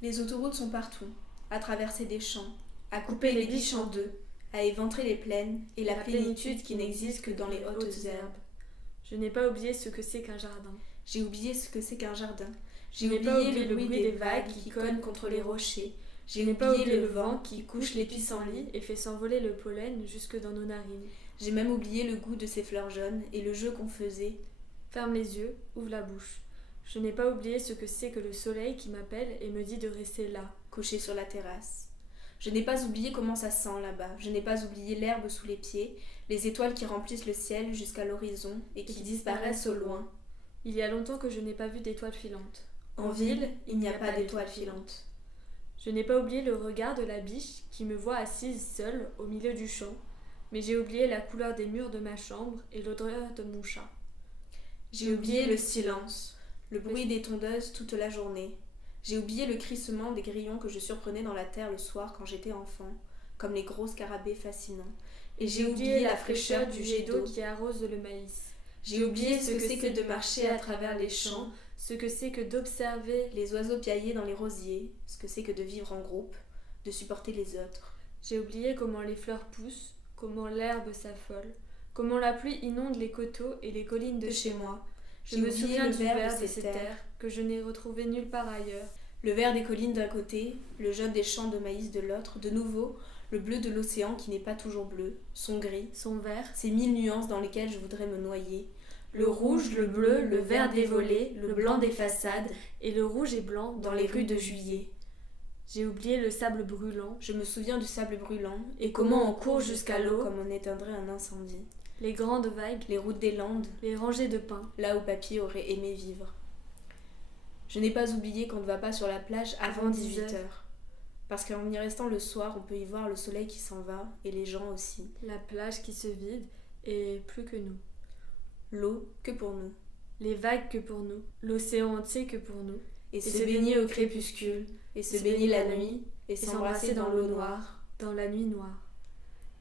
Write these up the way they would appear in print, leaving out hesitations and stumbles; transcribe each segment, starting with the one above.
Les autoroutes sont partout, à traverser des champs, à couper les biches en deux, à éventrer les plaines et la plénitude qui n'existe que dans les hautes herbes. Je n'ai pas oublié ce que c'est qu'un jardin. J'ai oublié ce que c'est qu'un jardin. Je J'ai n'ai pas oublié le bruit des vagues vagues qui cognent contre les rochers. Je J'ai n'ai pas oublié oublié le vent qui couche les pissenlits. et fait s'envoler le pollen jusque dans nos narines. J'ai même oublié le goût de ces fleurs jaunes et le jeu qu'on faisait. Ferme les yeux, ouvre la bouche. Je n'ai pas oublié ce que c'est que le soleil qui m'appelle et me dit de rester là. Couché sur la terrasse. Je n'ai pas oublié comment ça sent là-bas. Je n'ai pas oublié l'herbe sous les pieds, les étoiles qui remplissent le ciel jusqu'à l'horizon et qui disparaissent au loin. Il y a longtemps que je n'ai pas vu d'étoiles filantes. En ville, il n'y a pas d'étoiles filantes. Je n'ai pas oublié le regard de la biche qui me voit assise seule au milieu du champ, mais j'ai oublié la couleur des murs de ma chambre et l'odeur de mon chat. J'ai oublié le silence, le bruit des tondeuses toute la journée. J'ai oublié le crissement des grillons que je surprenais dans la terre le soir quand j'étais enfant, comme les gros scarabées fascinants. Et j'ai oublié la fraîcheur du jet d'eau qui arrose le maïs. J'ai oublié ce que c'est que de marcher à travers les champs, ce que c'est que d'observer. les oiseaux piailler dans les rosiers, ce que c'est que de vivre en groupe, de supporter les autres. J'ai oublié comment les fleurs poussent, comment l'herbe s'affole, comment la pluie inonde les coteaux et les collines de chez moi. Je J'ai me oublié souviens le du vert vert de de ces ces terres que je n'ai retrouvé nulle part ailleurs. Le vert des collines d'un côté, le jaune des champs de maïs de l'autre, de nouveau, le bleu de l'océan qui n'est pas toujours bleu, son gris, Son vert, ces mille nuances dans lesquelles je voudrais me noyer. Le rouge, le bleu, le vert des volets, le blanc des façades, et le rouge et blanc dans les rues de juillet. J'ai oublié le sable brûlant, Je me souviens du sable brûlant, et comment on court jusqu'à l'eau, comme on éteindrait un incendie. les grandes vagues, Les routes des Landes, les rangées de pins. là où papy aurait aimé vivre. Je n'ai pas oublié qu'on ne va pas sur la plage avant 18 heures. Parce qu'en y restant le soir, on peut y voir le soleil qui s'en va, et les gens aussi. La plage qui se vide, et plus que nous. L'eau, que pour nous. Les vagues que pour nous, l'océan entier que pour nous, Et se baigner au crépuscule, et se baigner la nuit, et s'embrasser dans l'eau noire. dans la nuit noire.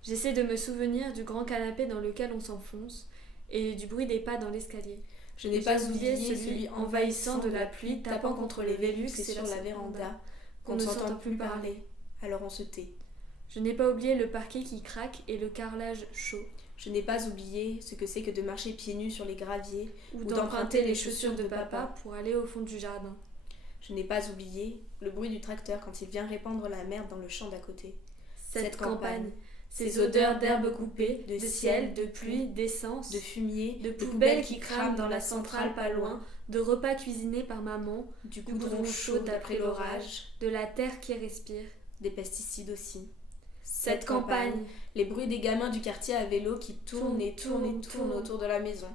J'essaie de me souvenir du grand canapé dans lequel on s'enfonce, et du bruit des pas dans l'escalier. Je n'ai pas oublié celui envahissant de la pluie tapant contre les Vélux et sur la véranda, qu'on ne s'entend plus parler. Alors on se tait. Je n'ai pas oublié le parquet qui craque et le carrelage chaud, Je n'ai pas oublié ce que c'est que de marcher pieds nus sur les graviers, ou d'emprunter les chaussures de papa pour aller au fond du jardin. Je n'ai pas oublié le bruit du tracteur quand il vient répandre la merde dans le champ d'à côté. Cette campagne, ces ces odeurs odeurs d'herbe d'herbe coupée, coupée, de ciel, de pluie, d'essence, de fumier, de poubelles qui crament dans la centrale pas loin, de repas cuisinés par maman, du du goudron chaud après l'orage, de la terre qui respire. des pesticides aussi. Cette campagne, les bruits des gamins du quartier à vélo qui tournent et tournent et tournent autour de la maison,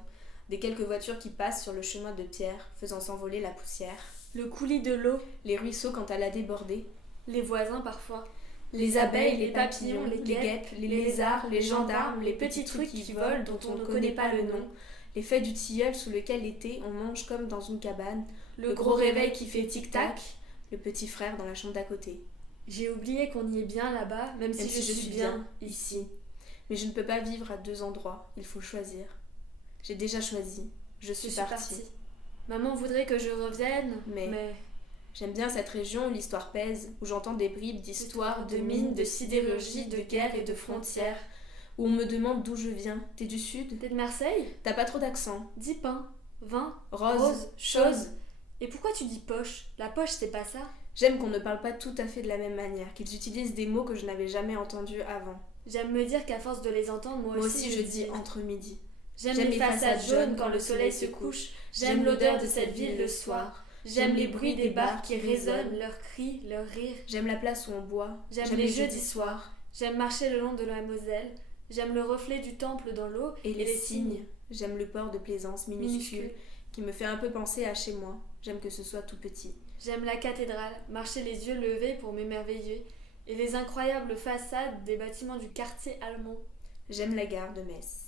des quelques voitures qui passent sur le chemin de pierre, faisant s'envoler la poussière, le coulis de l'eau, les ruisseaux quand elle a débordé, les voisins parfois, les abeilles, les papillons, les guêpes, les lézards, les gendarmes, les petits trucs qui volent dont on ne connaît pas le nom, les feuilles du tilleul sous lequel l'été on mange comme dans une cabane, le gros réveil qui fait tic-tac, le petit frère dans la chambre d'à côté. J'ai oublié qu'on y est bien là-bas, même si je suis bien ici. Mais je ne peux pas vivre à deux endroits, il faut choisir. J'ai déjà choisi, je suis partie. Maman voudrait que je revienne, Mais j'aime bien cette région où l'histoire pèse, où j'entends des bribes d'histoire, de mines, de sidérurgie, de guerre et de frontières, où on me demande d'où je viens. T'es du sud? T'es de Marseille? T'as pas trop d'accent. 10 pains, 20, Rose, chose. Et pourquoi tu dis poche? La poche, c'est pas ça. J'aime qu'on ne parle pas tout à fait de la même manière, qu'ils utilisent des mots que je n'avais jamais entendus avant. J'aime me dire qu'à force de les entendre, moi aussi je dis entre midi. J'aime les façades jaunes quand le soleil se couche. J'aime l'odeur de cette ville le soir. J'aime les bruits des bars qui résonnent, leurs cris, leurs rires. J'aime la place où on boit. J'aime les jeudis soirs. J'aime marcher le long de la Moselle. J'aime le reflet du temple dans l'eau Et les cygnes. J'aime le port de plaisance minuscule qui me fait un peu penser à chez moi. J'aime que ce soit tout petit. J'aime la cathédrale, marcher les yeux levés pour m'émerveiller, et les incroyables façades des bâtiments du quartier allemand. J'aime la gare de Metz.